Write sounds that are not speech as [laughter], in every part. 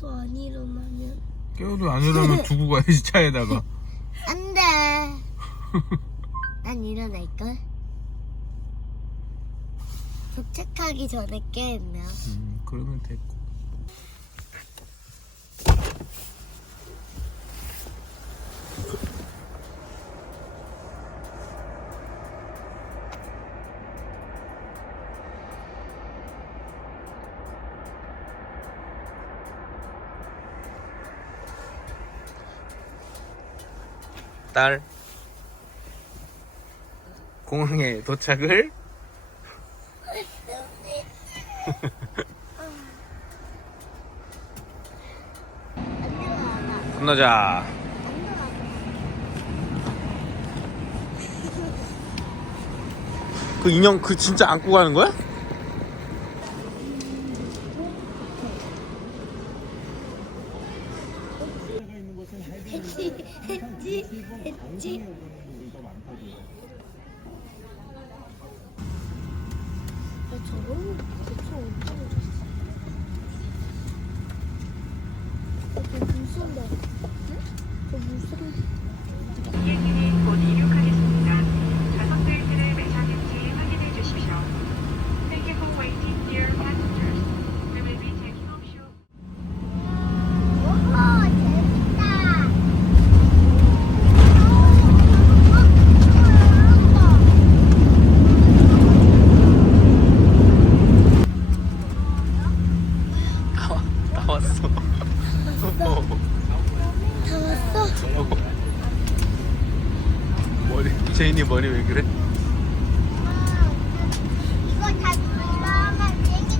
깨워도 안 일어나면 깨워도 안 일어나면 [laughs] 두고 가야지 차에다가 안 돼. [laughs] 난 일어날걸. 도착하기 전에 깨면. 음, 그러면 됐고 딸. 공항에 도착을. [laughs] 건너자. 그 인형 그 진짜 안고 가는 거야? 했지, 했지, 했지. 야, 저런 대충 어떻게 줬어? 어, 저 무슨 말? 응? 저 무슨 비행기는 곧 이륙하겠습니다. 좌석 벨트를 매셨는지 확인해 주십시오. Thank you for waiting, dear passengers. We will be taking off shortly. 오, 재밌다. 다, 다 왔어 다 왔어? 머리 제인이 머리 왜 그래? 이거 다 들어가면 비행기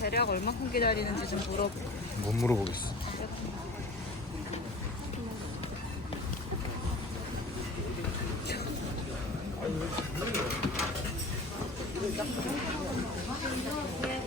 대략 얼마큼 기다리는지 좀 물어보. 못 물어보겠어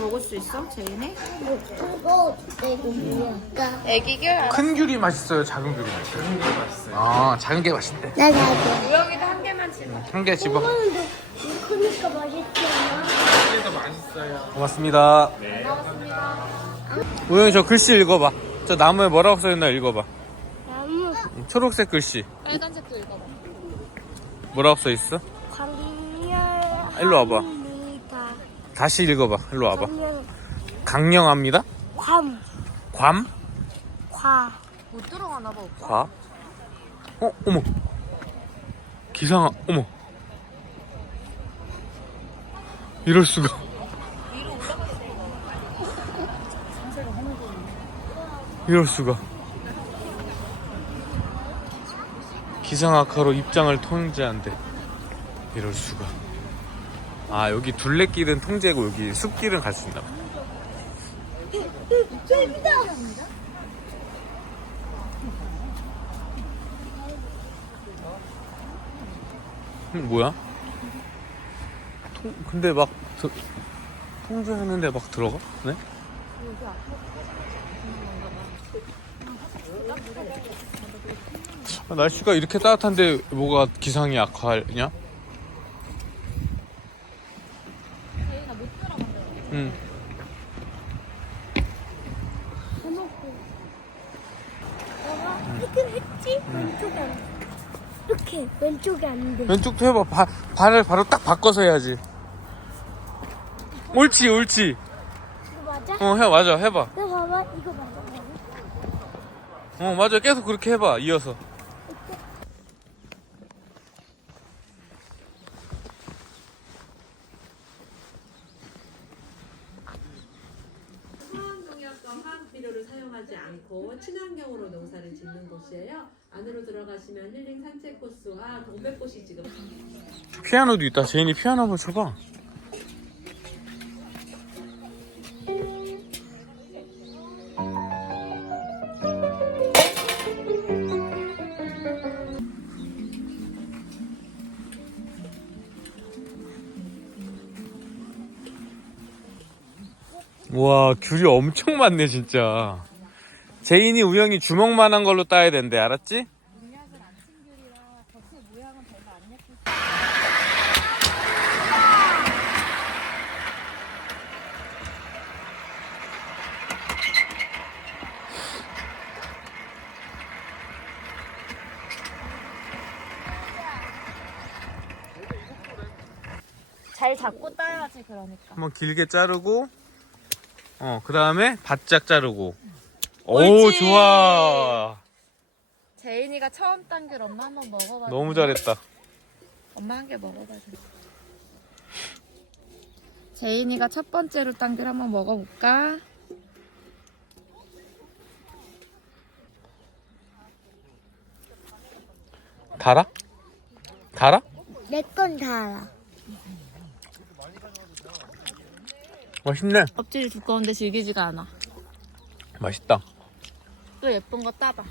먹을 수 있어? 제인이? 이거 내거 뭐야? 나, 애기가 큰 귤이 맛있어요 작은 귤이 맛있어요? 큰 귤이 맛있어요 아 작은 게 맛있대 나 나도. 우영이도 한 개만 집어. 한 개 집어 엄마는 크니까 맛있지 않아? 고맙습니다 네 고맙습니다 우영이 저 글씨 읽어봐 저 나무에 뭐라고 써있나 읽어봐 나무 초록색 글씨 빨간색도 읽어봐. 뭐라고 써있어? 광열. 일로 와봐. 다시 읽어봐 일로 와봐 광열. 강령합니다 괌. 괌? 과. 못 들어가나 봐. 오빠. 과? 어? 어머 기상아 어머 이럴 수가 이럴 수가 기상악화로 입장을 통제한대 이럴 수가 아 여기 둘레길은 통제고 여기 숲길은 갈 수 있나 봐 재밌다. 음, 뭐야? 통, 근데 막 드- 통제하는데 막 들어가? 네? 아, 날씨가 이렇게 따뜻한데 뭐가 기상이 악화냐? 응. 해먹고. 너가 이렇게 했지? 왼쪽에 안 돼. 이렇게 왼쪽에 안 돼. 왼쪽도 해봐. 바, 발을 바로 딱 바꿔서 해야지. 옳지, 옳지. 이거 맞아? 어, 해, 맞아. 해봐. 이거 봐봐. 이거 맞아. 봐봐. 어, 맞아. 계속 그렇게 해봐. 이어서. 화학농약과 화학비료를 사용하지 않고 친환경으로 농사를 짓는 곳이에요. 안으로 들어가시면 힐링 산책 코스와 동백꽃이 지금 피아노도 있다. 제인이 피아노 한번 쳐봐. 우와 귤이 엄청 많네 진짜 제인이 우영이 주먹만한 걸로 따야 된대 알았지? 잘 잡고 따야지 그러니까. 한번 길게 자르고 어 그 다음에 바짝 자르고 오 옳지. 좋아 제인이가 처음 딴 귤 엄마 한번 먹어봐. 너무 잘했다 엄마 한 개 먹어봐. 제인이가 첫 번째로 딴 귤 한번 먹어볼까? 달아? 달아? 내 건 다 알아. 맛있네 껍질이 두꺼운데 질기지가 않아. 맛있다 또 예쁜 거 따봐.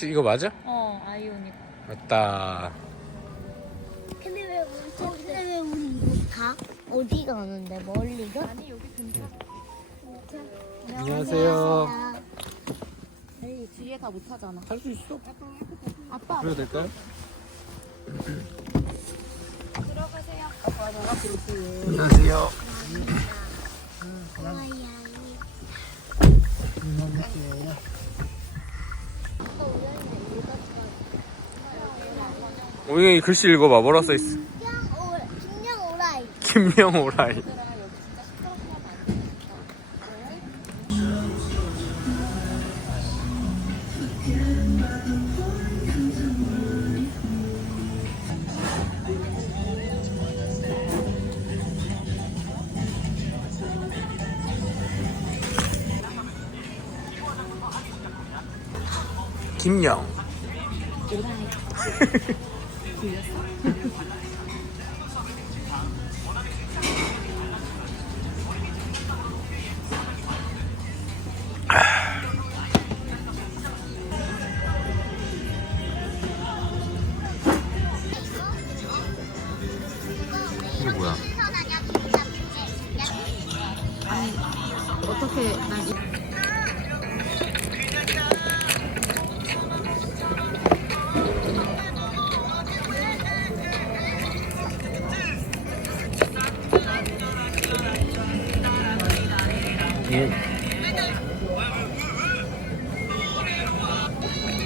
택시 이거 맞아? 어, 아이오닉. 맞다 근데 왜 우리 근데 왜 우리 이거 가? 어디 가는데 멀리 가? 아니 여기 근처. 안녕하세요 에이, 뒤에 다못 타잖아. 할 수 있어 아빠 그래도 될까요? 들어가세요. 안녕하세요 오영이 글씨 읽어봐. 뭐라 써있어? 김양 오라이. 김명오라이 이게 [laughs]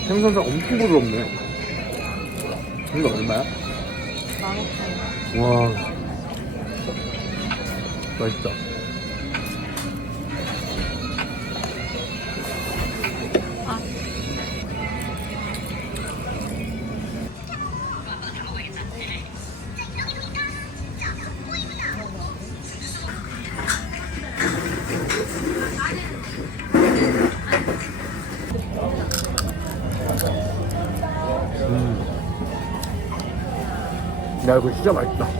생선살 엄청 부드럽네. 이거 얼마야? 와. 맛있다. 야 이거 진짜 맛있다.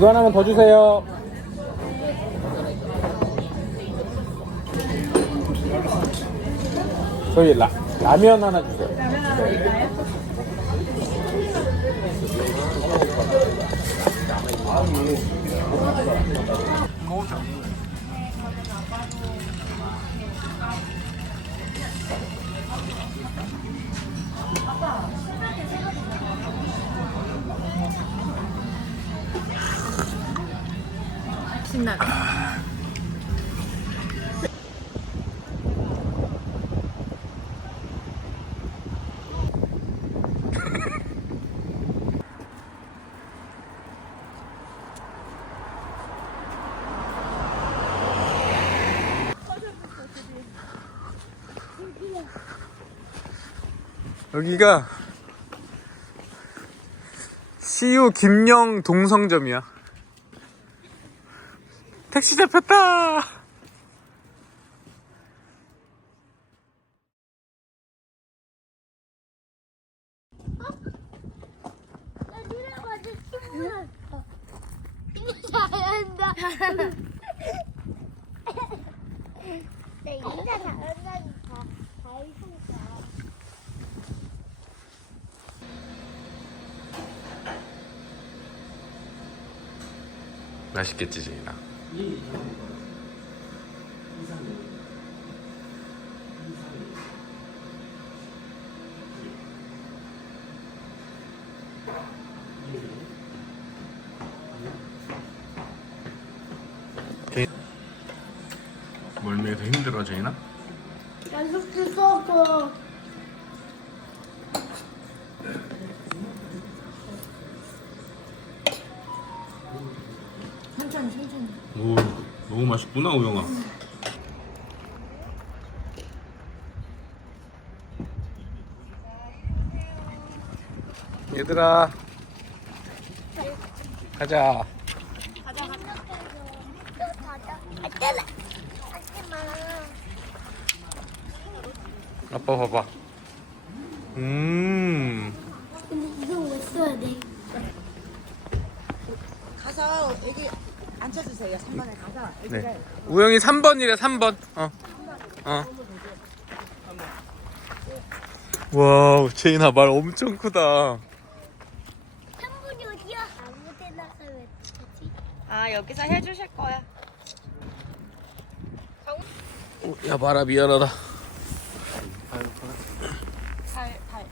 이거 하나만 더 주세요. 저희 라, 라면 하나 주세요. 네. 신나네. 여기가 CU 김영 동성점이야. 택시 잡혔다. 나 노래 맞아 춤을 이거 잘한다 나 인사 잘한다니까 잘했으니까 맛있겠지, 제인아. 멀미해서 힘들어, 제인아? 연습 써고 맛있구나, 우영아. 얘들아, 가자. 아빠 봐봐. 음, 근데 이거 왜 써야 돼? 가서 여기 앉혀주세요. 3번에 가서. 네. 우영이 3번이래, 3번. 어. 어. 와우, 제인아 말 엄청 크다. 한 분이 어디야? 아무 데나 아 여기서 해주실 거야. 어, 야, 봐라, 미안하다. 발 발.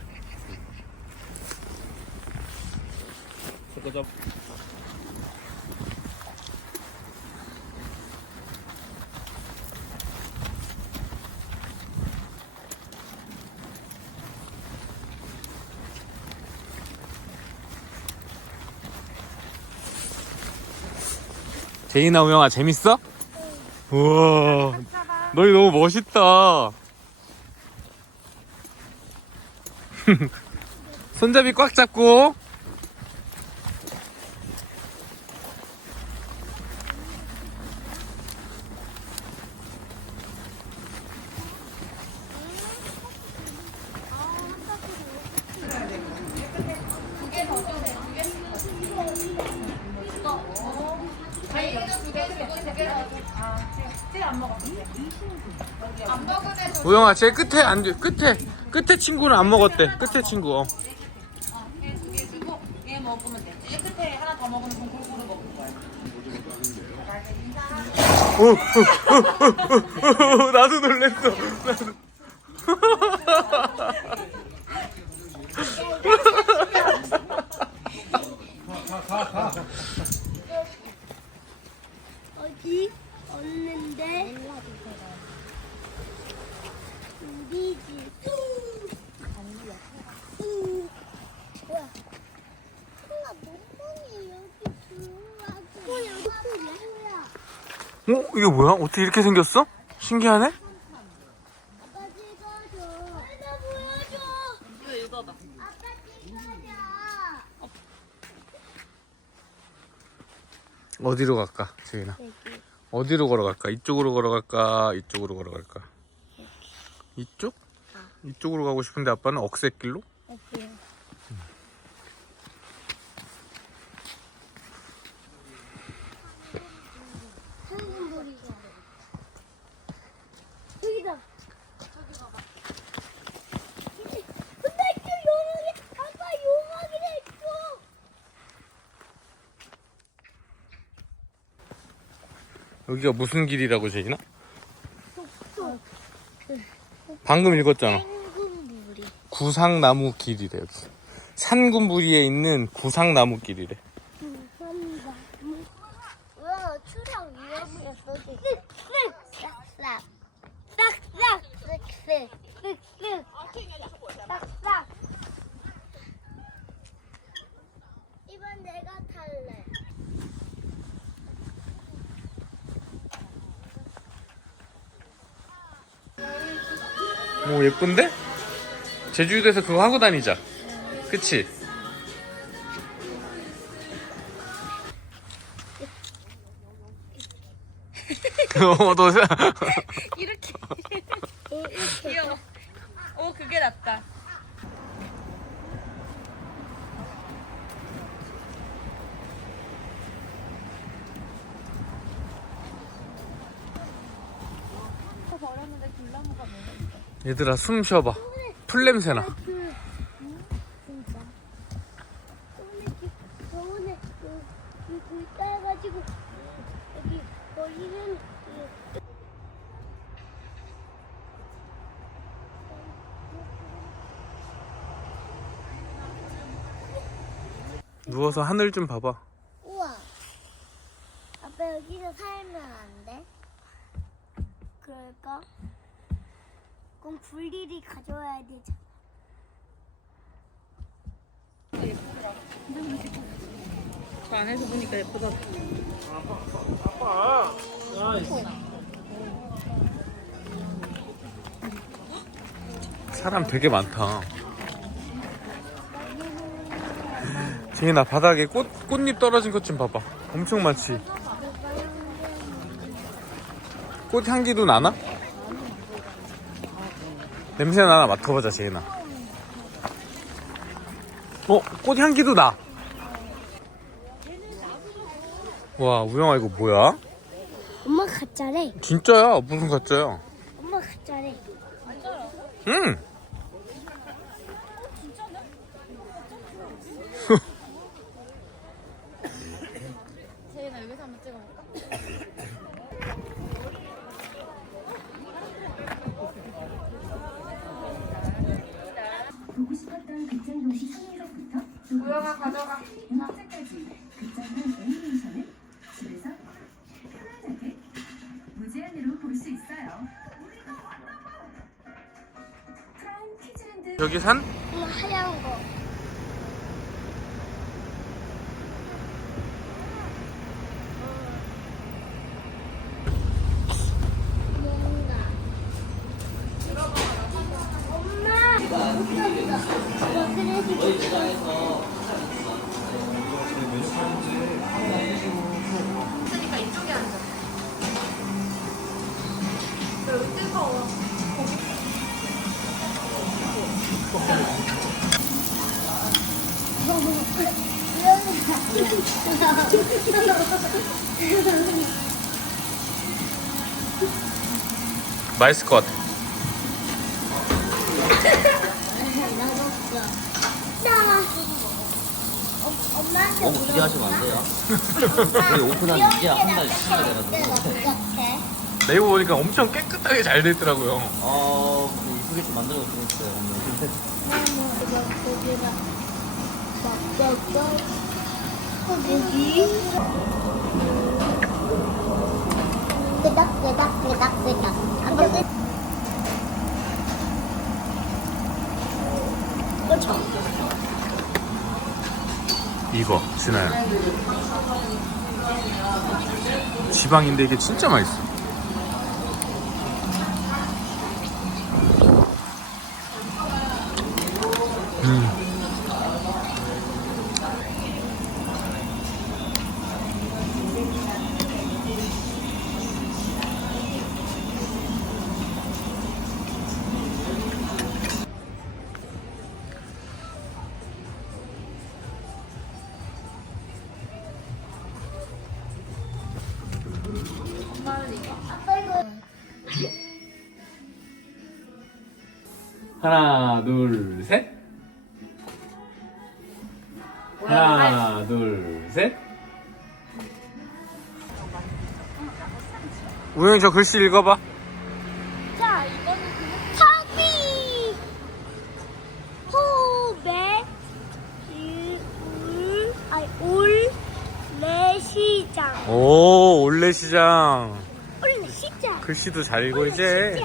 제인아, 우영아, 재밌어? 우와, 너희 너무 멋있다. [laughs] 손잡이 꽉 잡고. 우영아, 제 끝에 안 돼. 끝에 끝에 친구는 안 먹었대. 끝에 친구. 어. 그럼 골고루 먹을 거야. 오, 나도 놀랬어. 나도. 여기 여기 어? 이게 뭐야? 어떻게 이렇게 생겼어? 신기하네? 아빠 찍어줘 아빠 보여줘 이거 읽어봐. 아빠 찍어줘 어디로 갈까, 재인아? 어디로 걸어갈까? 이쪽으로 걸어갈까? 이쪽으로 걸어갈까? 이쪽? 이쪽으로 가고 싶은데 아빠는 억새길로? 여기 한국물이가 여기다 저기 봐봐 근데 또 용하게 아빠 용하게 됐어 여기가 무슨 길이라고, 재인아? 방금 읽었잖아. 한국물이 구상나무 길이래. 산군부리에 있는 구상나무 길이래. 감사합니다 와 추락 위험이었어 싹싹 싹싹 쓱쓱 쓱쓱 싹싹 이번 내가 탈래 오, 예쁜데? 제주도에서 그거 하고 다니자. 그치? 어, 너, [laughs] 이렇게. 귀여워. 오, 그게 낫다. 얘들아, 숨 쉬어봐. 풀 냄새나. 거기는 그 누워서 하늘 좀 봐봐. 우와 아빠 여기서 살면 안 돼? 그럴까? 그럼 분리를 가져와야 되잖아 저 안에서 보니까 예쁘다. 사람 되게 많다. 지인아, 바닥에 꽃, 꽃잎 떨어진 것 좀 봐봐. 엄청 많지? 꽃 향기도 나나? 냄새 나나 맡아보자, 지인아. 어, 꽃 향기도 나. 와, 우영아, 이거 뭐야? 엄마 가짜래 진짜야? 무슨 가짜야? 엄마 가짜래 응! 여기 산? 하얀 거 맛있을 것 같아. 너무 기대하시면 안 돼요. 우리 오픈한 지 이제 한달 시가 돼가지고. 네이버 보니까 엄청 깨끗하게 잘 됐더라고요. 어, 뭐 이쁘게 좀 만들어 주셨어요, 오늘. 여기 그렇죠. 이거 진아야. 지방인데 이게 진짜 맛있어 하나 둘 셋. 하나 둘 셋. 우영이 저 글씨 읽어봐. 자, 이거는 터비 호배 울 아니 올 레시장. 오 올레 시장. 올레시장. 글씨도 잘 읽어 이제.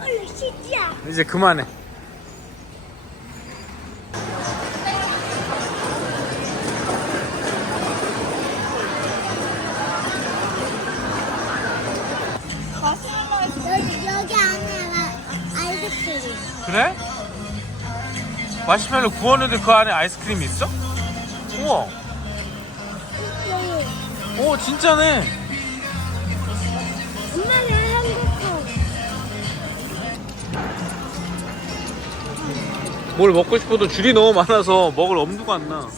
올레시장. 이제 그만해 그래? 마시멜로 구웠는데 그 안에 아이스크림 이 있어? 우와 오 진짜네 엄마는 한국 거뭘 먹고 싶어도 줄이 너무 많아서 먹을 엄두가 안 나.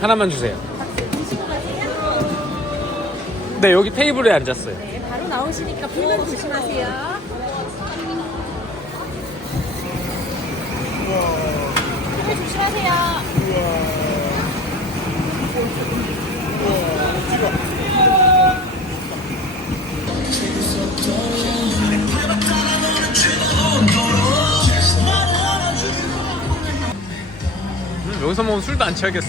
하나만 주세요. 네, 여기 테이블에 앉았어요. 나오시니까 불면 조심하세요. 음, 여기서 먹으면 술도 안 취하겠어.